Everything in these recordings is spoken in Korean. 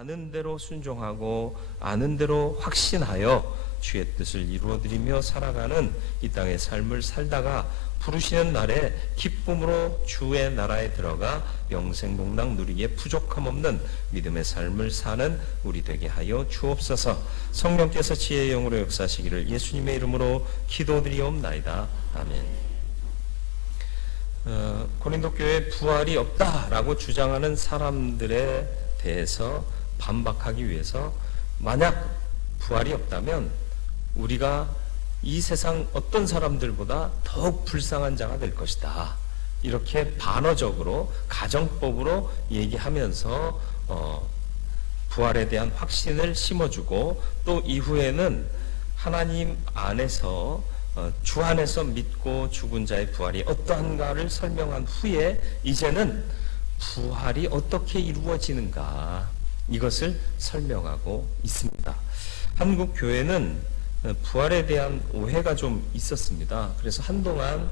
아는 대로 순종하고 아는 대로 확신하여 주의 뜻을 이루어드리며 살아가는 이 땅의 삶을 살다가 부르시는 날에 기쁨으로 주의 나라에 들어가 영생복락 누리기에 부족함 없는 믿음의 삶을 사는 우리 되게 하여 주옵소서. 성령께서 지혜의 영으로 역사하시기를 예수님의 이름으로 기도드리옵나이다. 아멘. 고린도 교회에 부활이 없다라고 주장하는 사람들에 대해서 반박하기 위해서, 만약 부활이 없다면 우리가 이 세상 어떤 사람들보다 더욱 불쌍한 자가 될 것이다, 이렇게 반어적으로 가정법으로 얘기하면서 부활에 대한 확신을 심어주고, 또 이후에는 하나님 안에서 주 안에서 믿고 죽은 자의 부활이 어떠한가를 설명한 후에 이제는 부활이 어떻게 이루어지는가, 이것을 설명하고 있습니다. 한국 교회는 부활에 대한 오해가 좀 있었습니다. 그래서 한동안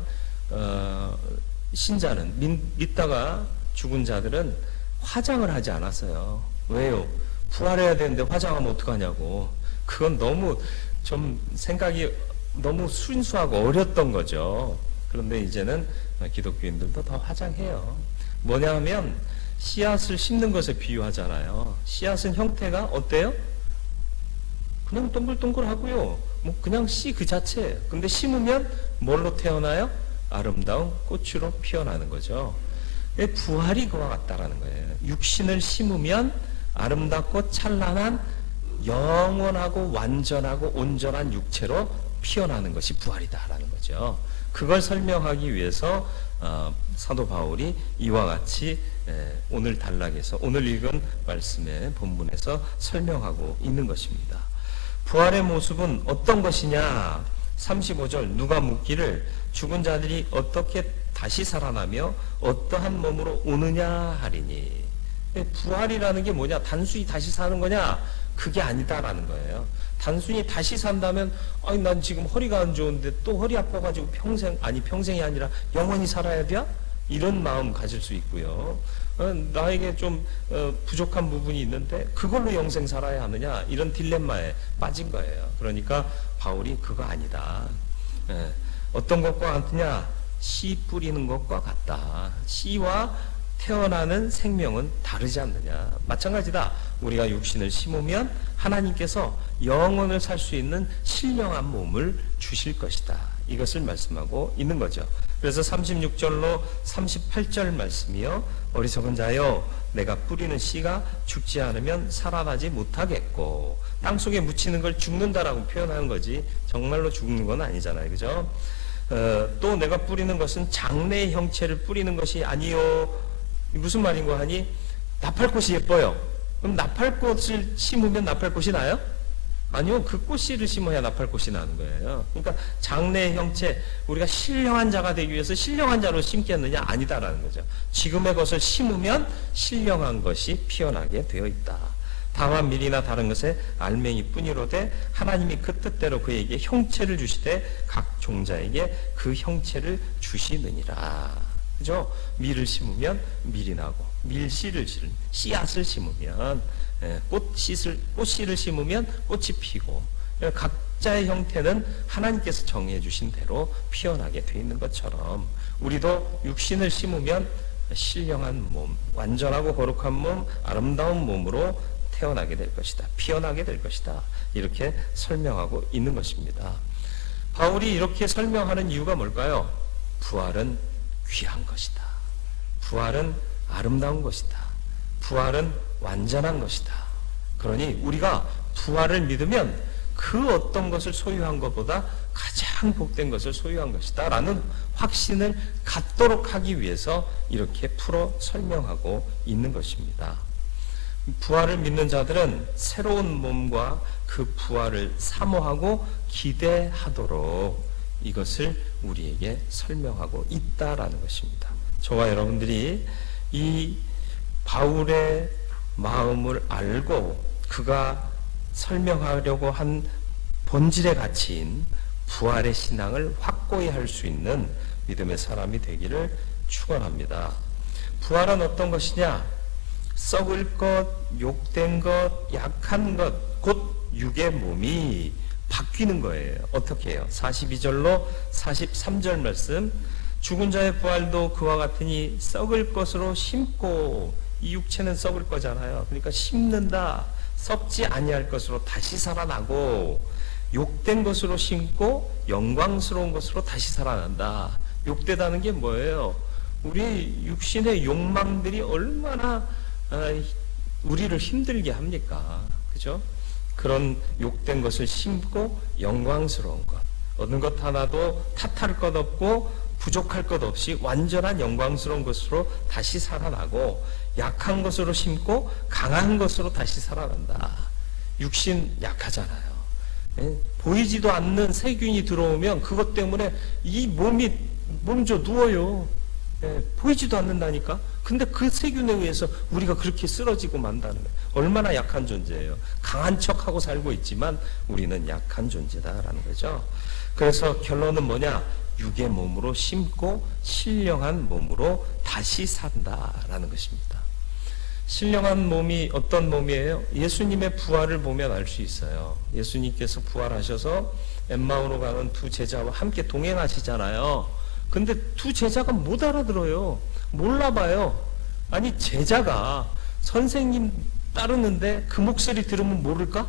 신자는, 믿다가 죽은 자들은 화장을 하지 않았어요. 왜요? 부활해야 되는데 화장하면 어떡하냐고. 그건 너무 좀 생각이 너무 순수하고 어렸던 거죠. 그런데 이제는 기독교인들도 더 화장해요. 뭐냐 하면 씨앗을 심는 것에 비유하잖아요. 씨앗은 형태가 어때요? 그냥 동글동글하고요. 뭐 그냥 씨 그 자체예요. 근데 심으면 뭘로 태어나요? 아름다운 꽃으로 피어나는 거죠. 부활이 그와 같다라는 거예요. 육신을 심으면 아름답고 찬란한 영원하고 완전하고 온전한 육체로 피어나는 것이 부활이다라는 거죠. 그걸 설명하기 위해서 사도 바울이 이와 같이 오늘 단락에서, 오늘 읽은 말씀의 본문에서 설명하고 있는 것입니다. 부활의 모습은 어떤 것이냐? 35절 누가 묻기를 죽은 자들이 어떻게 다시 살아나며 어떠한 몸으로 오느냐 하리니. 부활이라는 게 뭐냐? 단순히 다시 사는 거냐? 그게 아니다라는 거예요. 단순히 다시 산다면, 아니 난 지금 허리가 안 좋은데 또 허리 아파가지고 평생이 아니라 영원히 살아야 돼? 이런 마음 가질 수 있고요. 나에게 좀 부족한 부분이 있는데 그걸로 영생 살아야 하느냐, 이런 딜레마에 빠진 거예요. 그러니까 바울이 그거 아니다. 어떤 것과 같으냐? 씨 뿌리는 것과 같다. 씨와 태어나는 생명은 다르지 않느냐. 마찬가지다. 우리가 육신을 심으면 하나님께서 영원을 살 수 있는 신령한 몸을 주실 것이다. 이것을 말씀하고 있는 거죠. 그래서 36절로 38절 말씀이요, 어리석은 자여 내가 뿌리는 씨가 죽지 않으면 살아나지 못하겠고, 땅속에 묻히는 걸 죽는다라고 표현하는 거지 정말로 죽는 건 아니잖아요. 그죠? 또 내가 뿌리는 것은 장래의 형체를 뿌리는 것이 아니요. 무슨 말인고 하니, 나팔꽃이 예뻐요. 그럼 나팔꽃을 심으면 나팔꽃이 나요? 아니요. 그 꽃씨를 심어야 나팔꽃이 나는 거예요. 그러니까 장래의 형체, 우리가 신령한 자가 되기 위해서 신령한 자로 심겠느냐? 아니다라는 거죠. 지금의 것을 심으면 신령한 것이 피어나게 되어 있다. 다만 밀이나 다른 것에 알맹이 뿐이로되 하나님이 그 뜻대로 그에게 형체를 주시되 각 종자에게 그 형체를 주시느니라. 그죠? 밀을 심으면 밀이 나고, 씨앗을 심으면 꽃씨를 심으면 꽃이 피고, 각자의 형태는 하나님께서 정해 주신 대로 피어나게 돼 있는 것처럼 우리도 육신을 심으면 신령한 몸, 완전하고 거룩한 몸, 아름다운 몸으로 태어나게 될 것이다. 피어나게 될 것이다. 이렇게 설명하고 있는 것입니다. 바울이 이렇게 설명하는 이유가 뭘까요? 부활은 귀한 것이다. 부활은 아름다운 것이다. 부활은 완전한 것이다. 그러니 우리가 부활을 믿으면 그 어떤 것을 소유한 것보다 가장 복된 것을 소유한 것이다 라는 확신을 갖도록 하기 위해서 이렇게 풀어 설명하고 있는 것입니다. 부활을 믿는 자들은 새로운 몸과 그 부활을 사모하고 기대하도록 이것을 우리에게 설명하고 있다라는 것입니다. 저와 여러분들이 이 바울의 마음을 알고 그가 설명하려고 한 본질의 가치인 부활의 신앙을 확고히 할 수 있는 믿음의 사람이 되기를 축원합니다. 부활은 어떤 것이냐? 썩을 것, 욕된 것, 약한 것, 곧 육의 몸이 바뀌는 거예요. 어떻게 해요? 42절로 43절 말씀. 죽은 자의 부활도 그와 같으니 썩을 것으로 심고, 이 육체는 썩을 거잖아요. 그러니까 심는다. 썩지 아니할 것으로 다시 살아나고, 욕된 것으로 심고 영광스러운 것으로 다시 살아난다. 욕되다는 게 뭐예요? 우리 육신의 욕망들이 얼마나 우리를 힘들게 합니까? 그죠? 그런 욕된 것을 심고 영광스러운 것, 어느 것 하나도 탓할 것 없고 부족할 것 없이 완전한 영광스러운 것으로 다시 살아나고, 약한 것으로 심고 강한 것으로 다시 살아난다. 육신 약하잖아요. 보이지도 않는 세균이 들어오면 그것 때문에 이 몸이 몸져 누워요. 보이지도 않는다니까. 근데 그 세균에 의해서 우리가 그렇게 쓰러지고 만다는 거예요. 얼마나 약한 존재예요. 강한 척하고 살고 있지만 우리는 약한 존재다라는 거죠. 그래서 결론은 뭐냐? 육의 몸으로 심고 신령한 몸으로 다시 산다라는 것입니다. 신령한 몸이 어떤 몸이에요? 예수님의 부활을 보면 알 수 있어요. 예수님께서 부활하셔서 엠마오로 가는 두 제자와 함께 동행하시잖아요. 근데 두 제자가 못 알아들어요. 몰라봐요. 아니, 제자가 선생님 따르는데 그 목소리 들으면 모를까?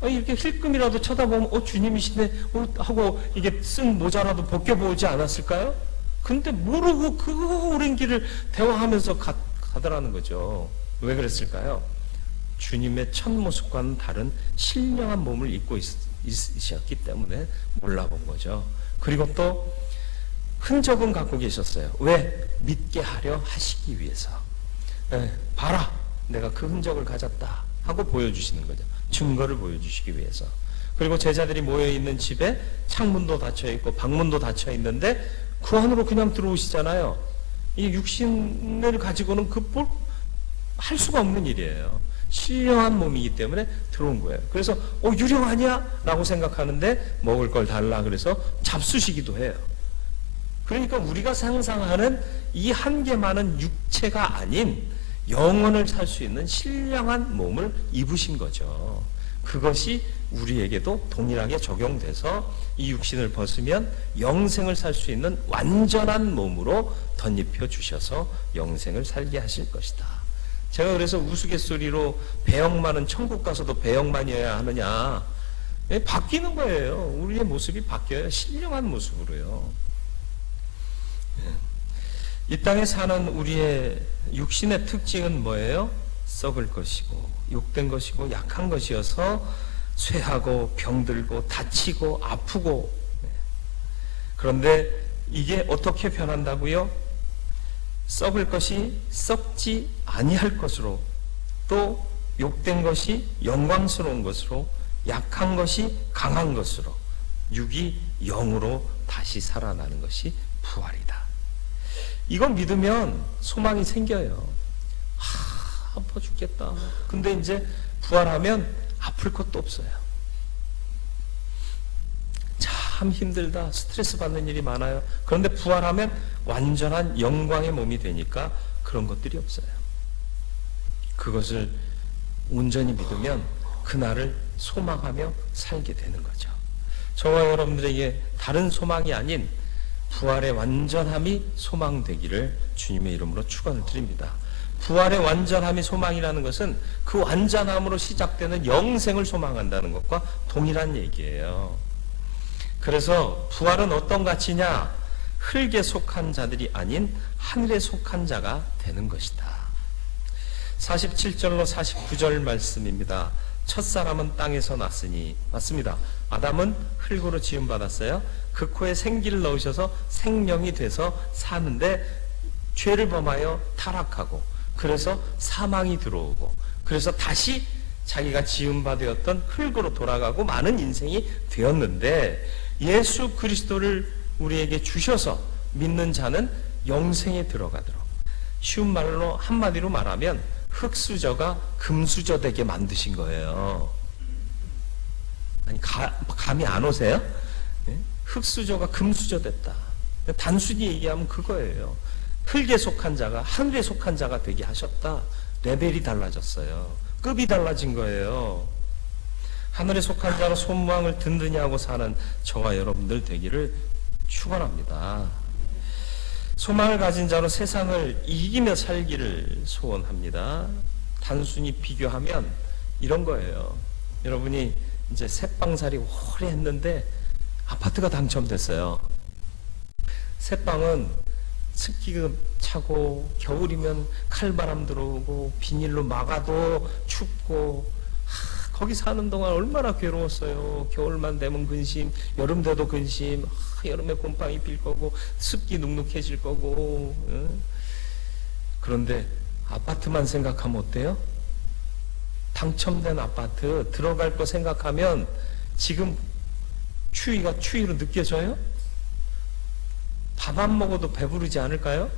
아니, 이렇게 힐끔이라도 쳐다보면 주님이시네 하고 이게 쓴 모자라도 벗겨보지 않았을까요? 근데 모르고 그 오랜 길을 대화하면서 가더라는 거죠. 왜 그랬을까요? 주님의 첫 모습과는 다른 신령한 몸을 입고 있으셨기 때문에 몰라본 거죠. 그리고 또 흔적은 갖고 계셨어요. 왜? 믿게 하려 하시기 위해서. 봐라, 내가 그 흔적을 가졌다 하고 보여주시는 거죠. 증거를 보여주시기 위해서. 그리고 제자들이 모여있는 집에 창문도 닫혀있고 방문도 닫혀있는데 그 안으로 그냥 들어오시잖아요. 이 육신을 가지고는 할 수가 없는 일이에요. 신령한 몸이기 때문에 들어온 거예요. 그래서 유령하냐? 라고 생각하는데 먹을 걸 달라 그래서 잡수시기도 해요. 그러니까 우리가 상상하는 이 한계 많은 육체가 아닌 영혼을 살 수 있는 신령한 몸을 입으신 거죠. 그것이 우리에게도 동일하게 적용돼서 이 육신을 벗으면 영생을 살 수 있는 완전한 몸으로 덧입혀 주셔서 영생을 살게 하실 것이다. 제가 그래서 우스갯소리로 배역 많은 천국 가서도 배역만이어야 하느냐, 바뀌는 거예요. 우리의 모습이 바뀌어요. 신령한 모습으로요. 이 땅에 사는 우리의 육신의 특징은 뭐예요? 썩을 것이고 욕된 것이고 약한 것이어서 쇠하고 병들고 다치고 아프고. 그런데 이게 어떻게 변한다고요? 썩을 것이 썩지 아니할 것으로, 또 욕된 것이 영광스러운 것으로, 약한 것이 강한 것으로, 육이 영으로 다시 살아나는 것이 부활이다. 이거 믿으면 소망이 생겨요. 아파 죽겠다. 근데 이제 부활하면 아플 것도 없어요. 참 힘들다. 스트레스 받는 일이 많아요. 그런데 부활하면 완전한 영광의 몸이 되니까 그런 것들이 없어요. 그것을 온전히 믿으면 그날을 소망하며 살게 되는 거죠. 저와 여러분들에게 다른 소망이 아닌 부활의 완전함이 소망되기를 주님의 이름으로 축원을 드립니다. 부활의 완전함이 소망이라는 것은 그 완전함으로 시작되는 영생을 소망한다는 것과 동일한 얘기예요. 그래서 부활은 어떤 가치냐? 흙에 속한 자들이 아닌 하늘에 속한 자가 되는 것이다. 47절로 49절 말씀입니다. 첫사람은 땅에서 났으니, 맞습니다. 아담은 흙으로 지음받았어요. 그 코에 생기를 넣으셔서 생명이 돼서 사는데 죄를 범하여 타락하고, 그래서 사망이 들어오고, 그래서 다시 자기가 지음받았던 흙으로 돌아가고 많은 인생이 되었는데, 예수 그리스도를 우리에게 주셔서 믿는 자는 영생에 들어가도록, 쉬운 말로 한마디로 말하면 흙수저가 금수저 되게 만드신 거예요. 아니, 감이 안 오세요? 네? 흙수저가 금수저 됐다. 단순히 얘기하면 그거예요. 흙에 속한 자가 하늘에 속한 자가 되게 하셨다. 레벨이 달라졌어요. 급이 달라진 거예요. 하늘에 속한 자로 소망을 든든히 하고 사는 저와 여러분들 되기를 축원합니다. 소망을 가진 자로 세상을 이기며 살기를 소원합니다. 단순히 비교하면 이런 거예요. 여러분이 이제 새빵살이 오래 했는데 아파트가 당첨됐어요. 새빵은 습기가 차고 겨울이면 칼바람 들어오고 비닐로 막아도 춥고 거기 사는 동안 얼마나 괴로웠어요. 겨울만 되면 근심, 여름 돼도 근심, 여름에 곰팡이 필 거고 습기 눅눅해질 거고. 그런데 아파트만 생각하면 어때요? 당첨된 아파트 들어갈 거 생각하면 지금 추위로 느껴져요? 밥 안 먹어도 배부르지 않을까요?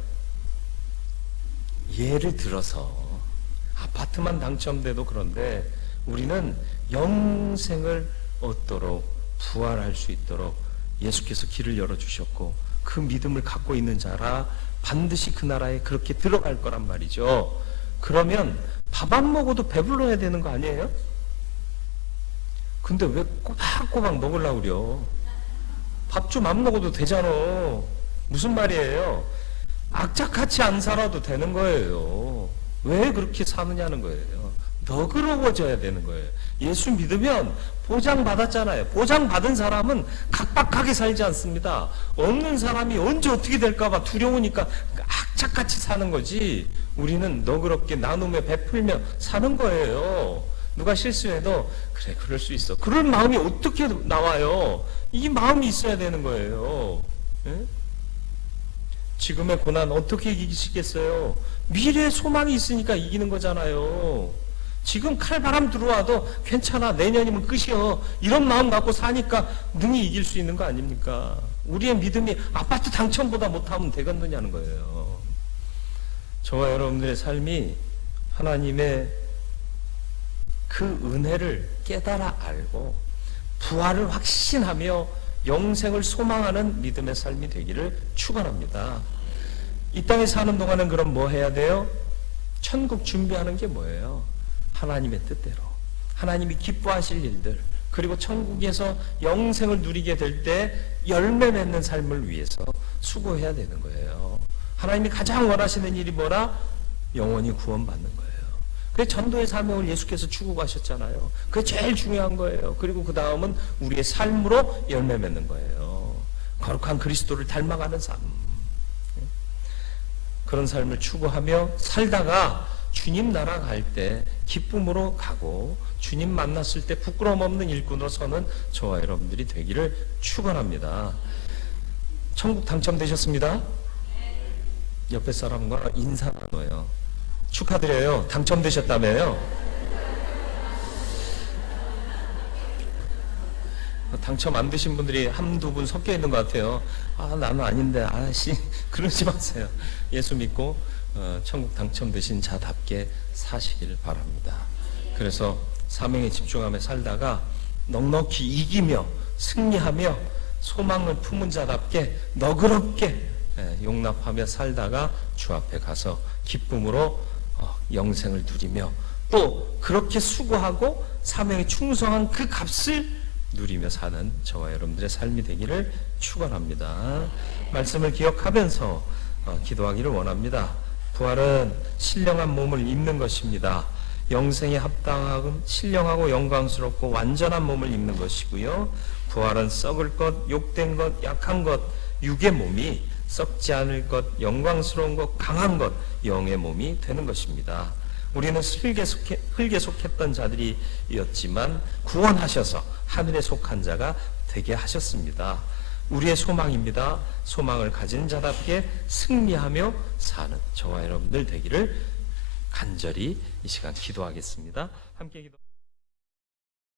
예를 들어서 아파트만 당첨돼도 그런데 우리는 영생을 얻도록 부활할 수 있도록 예수께서 길을 열어주셨고 그 믿음을 갖고 있는 자라 반드시 그 나라에 그렇게 들어갈 거란 말이죠. 그러면 밥 안 먹어도 배불러야 되는 거 아니에요? 근데 왜 꼬박꼬박 먹으려고 그려? 밥 좀 안 먹어도 되잖아. 무슨 말이에요? 악착같이 안 살아도 되는 거예요. 왜 그렇게 사느냐는 거예요. 너그러워져야 되는 거예요. 예수 믿으면 보장받았잖아요. 보장받은 사람은 각박하게 살지 않습니다. 없는 사람이 언제 어떻게 될까봐 두려우니까 악착같이 사는 거지. 우리는 너그럽게 나누며 베풀며 사는 거예요. 누가 실수해도 그래 그럴 수 있어. 그럴 마음이 어떻게 나와요? 이 마음이 있어야 되는 거예요. 예? 지금의 고난 어떻게 이기시겠어요? 미래의 소망이 있으니까 이기는 거잖아요. 지금 칼바람 들어와도 괜찮아, 내년이면 끝이요, 이런 마음 갖고 사니까 능히 이길 수 있는 거 아닙니까? 우리의 믿음이 아파트 당첨보다 못하면 되겠느냐는 거예요. 저와 여러분들의 삶이 하나님의 그 은혜를 깨달아 알고 부활을 확신하며 영생을 소망하는 믿음의 삶이 되기를 축원합니다. 이 땅에 사는 동안은 그럼 뭐 해야 돼요? 천국 준비하는 게 뭐예요? 하나님의 뜻대로 하나님이 기뻐하실 일들, 그리고 천국에서 영생을 누리게 될 때 열매 맺는 삶을 위해서 수고해야 되는 거예요. 하나님이 가장 원하시는 일이 뭐라? 영원히 구원받는 거예요. 그게 전도의 사명을 예수께서 추구하셨잖아요. 그게 제일 중요한 거예요. 그리고 그 다음은 우리의 삶으로 열매 맺는 거예요. 거룩한 그리스도를 닮아가는 삶. 그런 삶을 추구하며 살다가 주님 나라 갈 때 기쁨으로 가고 주님 만났을 때 부끄러움 없는 일꾼으로 서는 저와 여러분들이 되기를 축원합니다. 천국 당첨되셨습니다. 옆에 사람과 인사 나눠요. 축하드려요. 당첨되셨다며요. 당첨 안 되신 분들이 한두 분 섞여 있는 것 같아요. 아, 나는 아닌데, 아씨, 그러지 마세요. 예수 믿고 천국 당첨되신 자답게 사시기를 바랍니다. 그래서 사명에 집중하며 살다가 넉넉히 이기며 승리하며 소망을 품은 자답게 너그럽게 용납하며 살다가 주 앞에 가서 기쁨으로 영생을 누리며 또 그렇게 수고하고 사명에 충성한 그 값을 누리며 사는 저와 여러분들의 삶이 되기를 축원합니다. 말씀을 기억하면서 기도하기를 원합니다. 부활은 신령한 몸을 입는 것입니다. 영생에 합당하고 신령하고 영광스럽고 완전한 몸을 입는 것이고요. 부활은 썩을 것, 욕된 것, 약한 것, 육의 몸이 썩지 않을 것, 영광스러운 것, 강한 것, 영의 몸이 되는 것입니다. 우리는 흙에 속했던 자들이었지만 구원하셔서 하늘에 속한 자가 되게 하셨습니다. 우리의 소망입니다. 소망을 가진 자답게 승리하며 사는 저와 여러분들 되기를 간절히 이 시간 기도하겠습니다. 함께 기도.